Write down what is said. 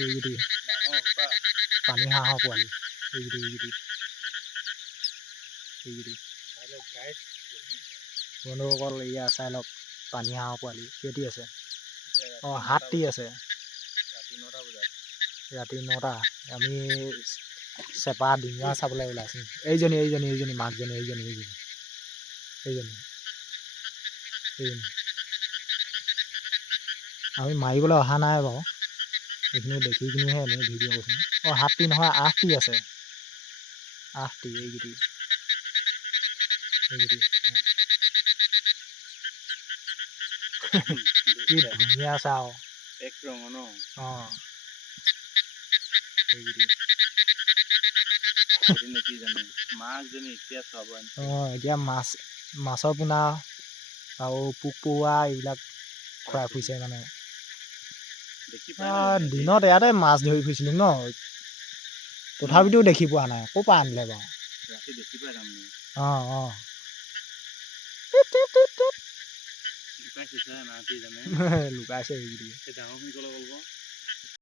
এইকেইটি পানী হাঁহৰ পোৱালি এইকেইটি বন্ধুসকল এয়া চাই লওক পানী হাঁহৰ পোৱালি কেইটি আছে অঁ 7টি আছে ৰাতি 9টা আমি চেপা ডিঙৰা চাবলৈ ওলাইছোঁ এইজনী মাকজনী এইজনী আমি মাৰিবলৈ অহা নাই বাৰু এইখিনি দেখি কিনিহে এনেই ভিডিঅ' কৰিছোঁ অঁ 7টি নহয় 8টি আছে 8টি এইকেইটি কি ধুনীয়া চাওঁ এক ৰঙ ন অঁ নেকি জানো মাকজনী এতিয়া চাব অঁ এতিয়া মাছৰ পোনা আৰু পোক পৰুৱা এইবিলাক খুৱাই ফুৰিছে মানে দিনত ইয়াতে মাছ ধৰি ফুৰিছিলোঁ ন তথাপিতো দেখি পোৱা নাই ক'ৰ পৰা আনিলে বাৰু ৰাতি দেখি পাই তাৰমানে অঁ লুকাইছে এইকেইটি ডাঙৰ সোনকালে